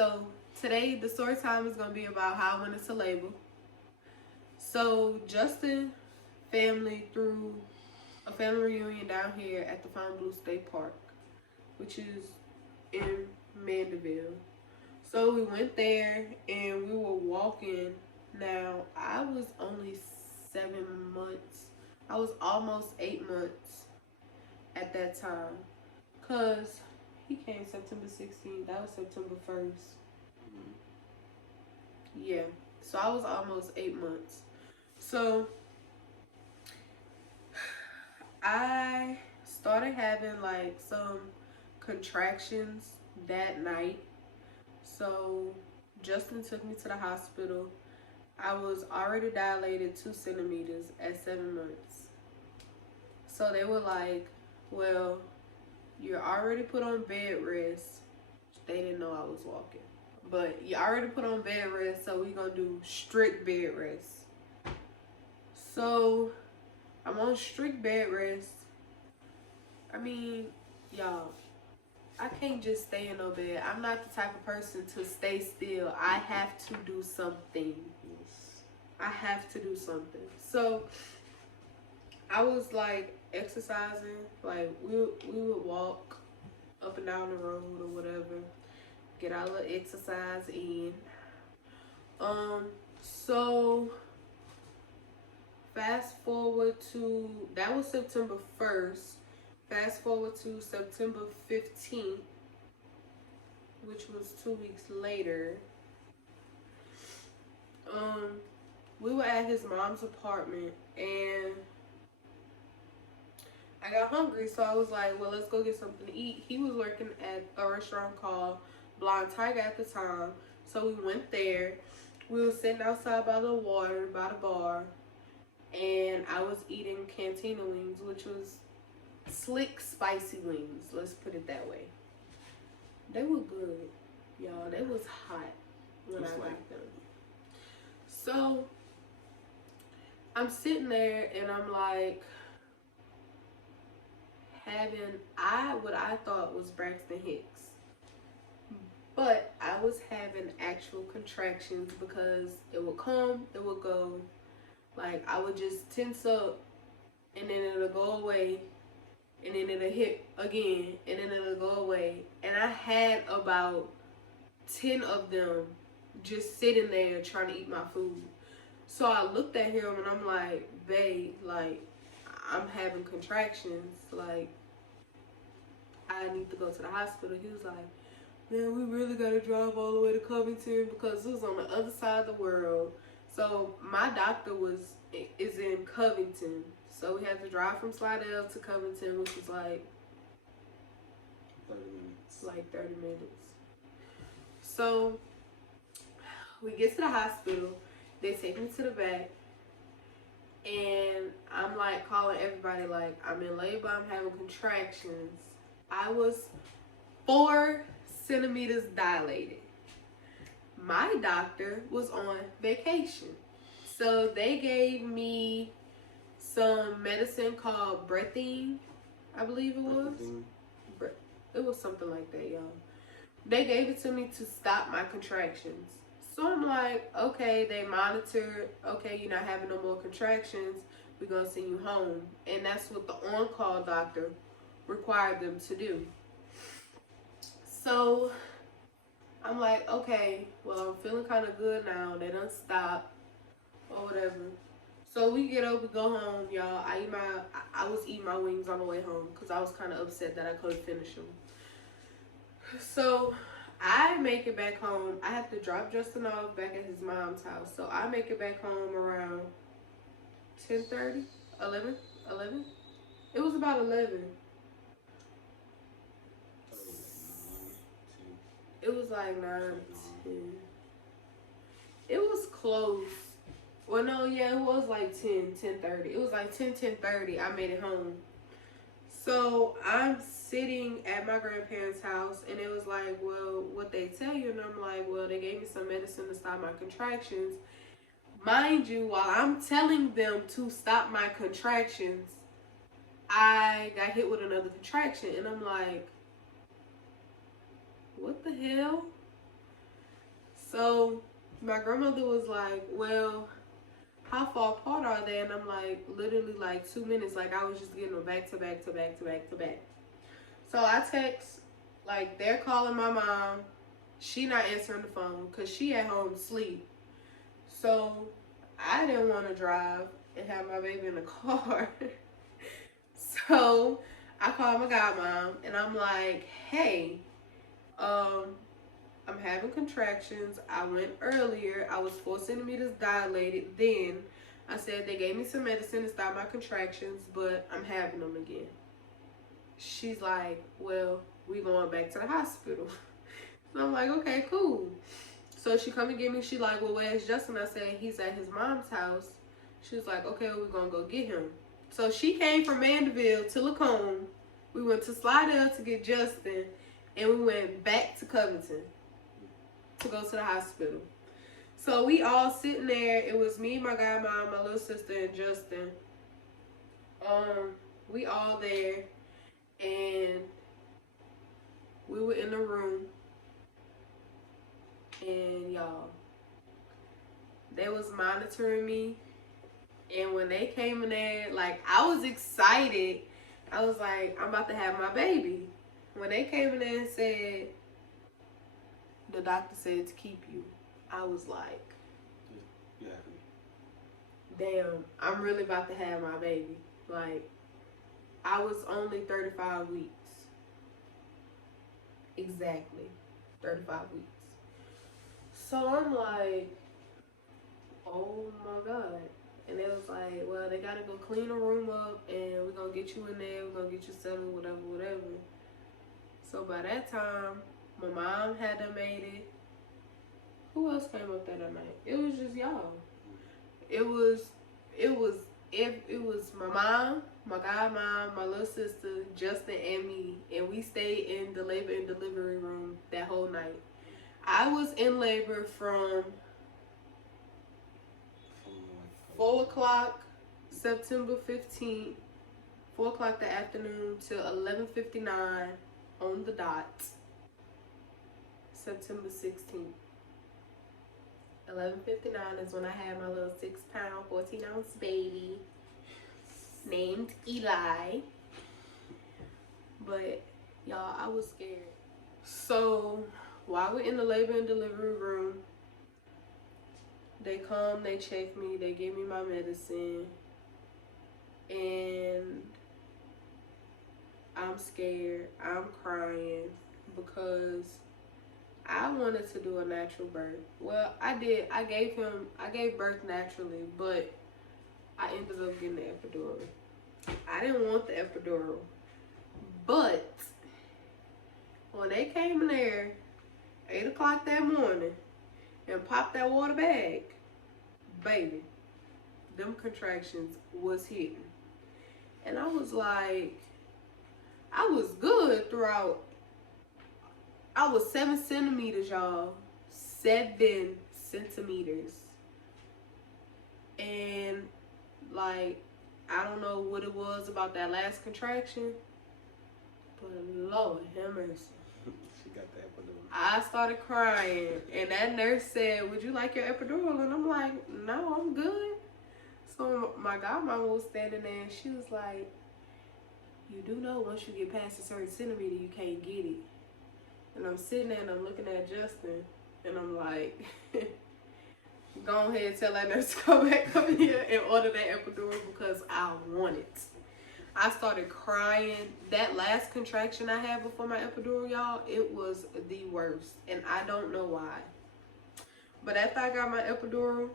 So today the story time is gonna be about how I went into labor. So Justin family threw a family reunion down here at the Fontainebleau State Park, which is in Mandeville. So we went there and we were walking. Now I was only 7 months. I was almost 8 months at that time, cause he came September 16th. That was September 1st. Yeah. So I was almost 8 months. So I started having like some contractions that night. So Justin took me to the hospital. I was already dilated 2 centimeters at 7 months. So they were like, well, you're already put on bed rest. They didn't know I was walking. But you already put on bed rest, so we're going to do strict bed rest. So I'm on strict bed rest. I mean, y'all, I can't just stay in no bed. I'm not the type of person to stay still. I have to do something. I have to do something. So I was like exercising. Like we would walk up and down the road or whatever. Get our little exercise in. So fast forward to, that was September 1st. Fast forward to September 15th, which was 2 weeks later. We were at his mom's apartment and I got hungry, so I was like, well, let's go get something to eat. He was working at a restaurant called Blind Tiger at the time, so we went there. We were sitting outside by the water, by the bar, and I was eating cantina wings, which was slick, spicy wings. Let's put it that way. They were good, y'all. They was hot when I got them. So I'm sitting there and I'm like having what I thought was Braxton Hicks, but I was having actual contractions because it would come, it would go. Like I would just tense up and then it'll go away and then it'll hit again and then it'll go away. And I had about 10 of them just sitting there trying to eat my food. So I looked at him and I'm like, babe, like I'm having contractions, like I need to go to the hospital. He was like, man, we really gotta drive all the way to Covington because it was on the other side of the world. So my doctor is in Covington. So we had to drive from Slidell to Covington, which was like 30 minutes. Like 30 minutes. So we get to the hospital. They take me to the back. And I'm like calling everybody like, I'm in labor, I'm having contractions. I was 4 centimeters dilated. My doctor was on vacation. So they gave me some medicine called breathine, I believe it was. It was something like that, y'all. They gave it to me to stop my contractions. So I'm like, okay, they monitored, okay, you're not having no more contractions, we're going to send you home. And that's what the on-call doctor required them to do. So I'm like, okay, well, I'm feeling kind of good now. They done stop or whatever. So we get up, we go home, y'all. I was eating my wings on the way home because I was kind of upset that I couldn't finish them. So I make it back home. I have to drop Justin off back at his mom's house. So I make it back home around 10:30, 11. It was about 11. It was like 9, 10. It was close. Well, no, yeah, it was like 10:30. It was like 10:30. I made it home. So I'm sitting at my grandparents' house, and it was like, well, what they tell you? And I'm like, well, they gave me some medicine to stop my contractions. Mind you, while I'm telling them to stop my contractions, I got hit with another contraction, and I'm like, what the hell? my grandmother was like, well, how far apart are they? And I'm like, literally like 2 minutes. Like I was just getting them back to back to back to back to back. So I text, like they're calling my mom. She not answering the phone because she at home sleep. So I didn't want to drive and have my baby in the car. So I called my godmom and I'm like, hey, I'm having contractions. I went earlier. I was 4 centimeters dilated. Then I said they gave me some medicine to stop my contractions, but I'm having them again. She's like, well, we going back to the hospital. And I'm like, okay, cool. So she come and get me. She like, well, where's Justin? I said, he's at his mom's house. She's like, okay, we're going to go get him. So she came from Mandeville to Lacombe. We went to Slidell to get Justin. And we went back to Covington to go to the hospital. So we all sitting there. It was me, my godmom, my little sister, and Justin. We all there. And we were in the room. And y'all, they was monitoring me. And when they came in there, like, I was excited. I was like, I'm about to have my baby. When they came in there and said, the doctor said to keep you, I was like, Yeah. damn, I'm really about to have my baby. Like, I was only 35 weeks. Exactly. 35 weeks. So I'm like, oh my God. And they was like, well, they got to go clean the room up and we're going to get you in there. We're going to get you settled, whatever, whatever. So by that time, my mom had done made it. Who else came up there that night? It was just y'all. It was my mom, my godmom, my little sister, Justin, and me. And we stayed in the labor and delivery room that whole night. I was in labor from 4 o'clock, September 15th, 4 o'clock the afternoon till 11:59 on the dot, September 16th. 11:59 is when I had my little 6-pound, 14-ounce baby named Eli. But y'all, I was scared. So while we're in the labor and delivery room, they come, they check me, they give me my medicine, and I'm scared. I'm crying because I wanted to do a natural birth. Well, I did. I gave birth naturally, but I ended up getting the epidural. I didn't want the epidural. But when they came in there 8 o'clock that morning and popped that water bag, baby, them contractions was hitting. And I was like, I was good throughout. I was 7 centimeters, y'all. 7 centimeters. And like, I don't know what it was about that last contraction, but Lord have mercy. She got the epidural. I started crying, and that nurse said, would you like your epidural? And I'm like, no, I'm good. So my godmama was standing there, and she was like, you do know once you get past a certain centimeter, you can't get it. And I'm sitting there, and I'm looking at Justin, and I'm like, go ahead and tell that nurse to come back up here and order that epidural because I want it. I started crying. That last contraction I had before my epidural, y'all, it was the worst. And I don't know why. But after I got my epidural,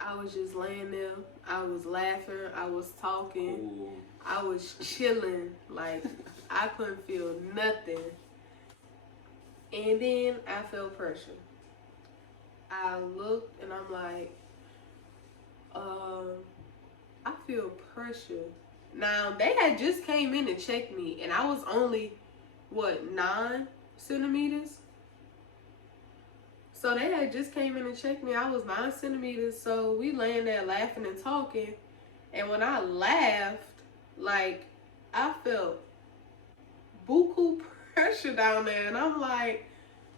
I was just laying there. I was laughing. I was talking. Ooh. I was chilling. Like, I couldn't feel nothing. And then I felt pressure. I looked and I'm like, I feel pressure. Now, they had just came in and checked me, and I was only, 9 centimeters? So they had just came in and checked me. I was 9 centimeters, so we laying there laughing and talking. And when I laughed, like, I felt buku pressure down there. And I'm like,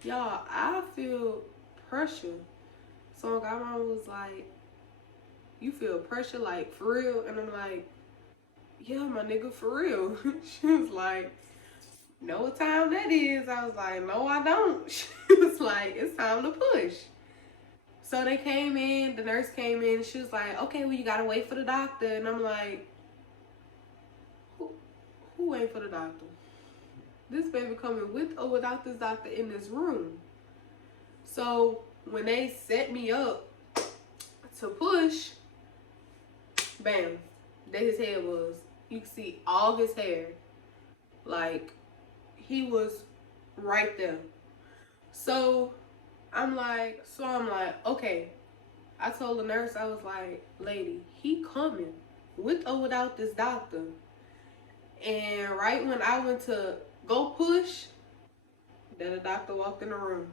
y'all, I feel pressure. So godmama was like, you feel pressure, like, for real? And I'm like, yeah, my nigga, for real. She was like, know what time that is? I was like, no, I don't. She was like, it's time to push. So they came in, the nurse came in, she was like, okay, well, you gotta wait for the doctor. And I'm like, who wait for the doctor? This baby coming with or without this doctor in this room. So when they set me up to push, bam, there his head was. You can see all his hair. Like, he was right there. So I'm like, okay. I told the nurse, I was like, lady, he coming with or without this doctor. And right when I went to go push, then the doctor walked in the room.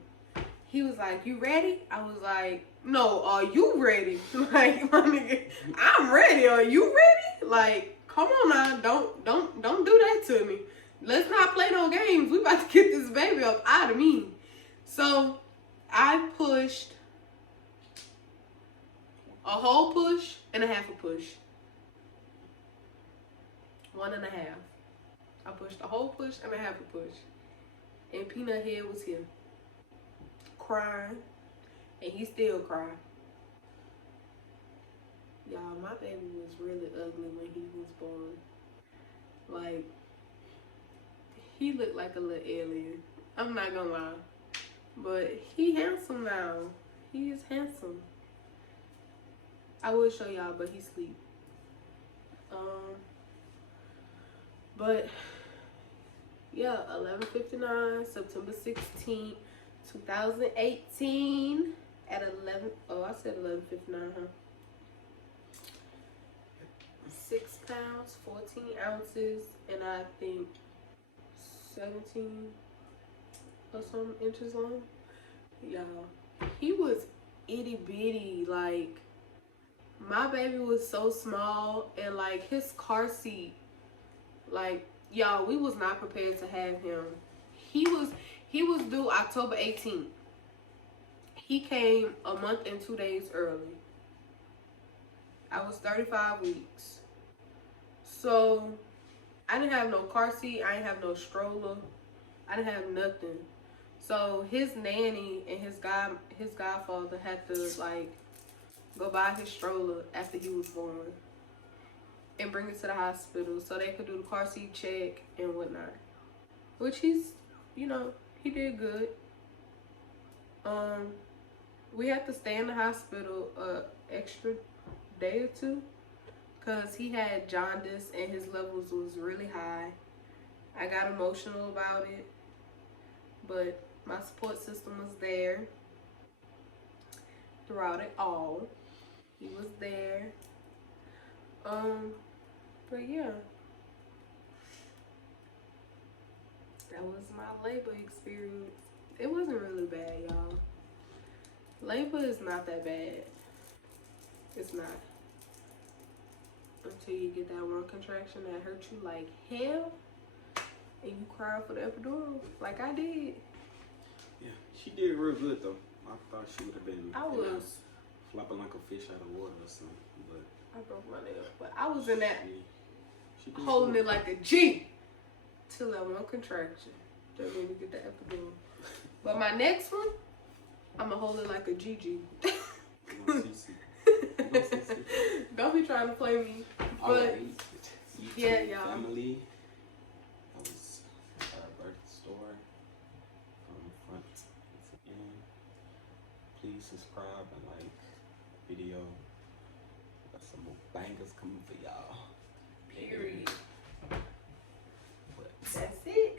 He was like, you ready? I was like, no, are you ready? Like, my nigga, I'm ready. Are you ready? Like, come on now. Don't do that to me. Let's not play no games. We about to get this baby up out of me. So I pushed a whole push and a half a push. 1.5. I pushed a whole push and a half a push. And Peanut Head was here, crying, and he still cried. Y'all, my baby was really ugly when he was born. Like, he looked like a little alien. I'm not gonna lie. But he handsome now. He is handsome. I will show y'all, but he sleep. But yeah, 11:59, September 16th, 2018 at 11. Oh, I said 11:59, huh? 6 pounds, 14 ounces, and I think 17 or some inches long. Y'all, he was itty bitty. Like, my baby was so small, and like his car seat, like, y'all, we was not prepared to have him. He was due October 18th. He came a month and 2 days early. I was 35 weeks. So I didn't have no car seat. I didn't have no stroller. I didn't have nothing. So his nanny and his godfather had to like go buy his stroller after he was born and bring it to the hospital so they could do the car seat check and whatnot. Which he did good. We had to stay in the hospital an extra day or two because he had jaundice and his levels was really high. I got emotional about it, but my support system was there throughout it all. He was there. But yeah, that was my labor experience. It wasn't really bad, y'all. Labor is not that bad. It's not. Until you get that one contraction that hurt you like hell and you cry for the epidural like I did. Yeah, she did real good though. I thought she would have been flopping like a fish out of water or something, but I broke my nail. But I was in that she holding it like a G till that one contraction that made me get the epidural. But my next one, I'm gonna hold it like a GG. Don't be trying to play me. But yeah, y'all. Family. That was our birth story from front to end. Please subscribe and like the video. Got some more bangers coming for y'all. Period. But That's it.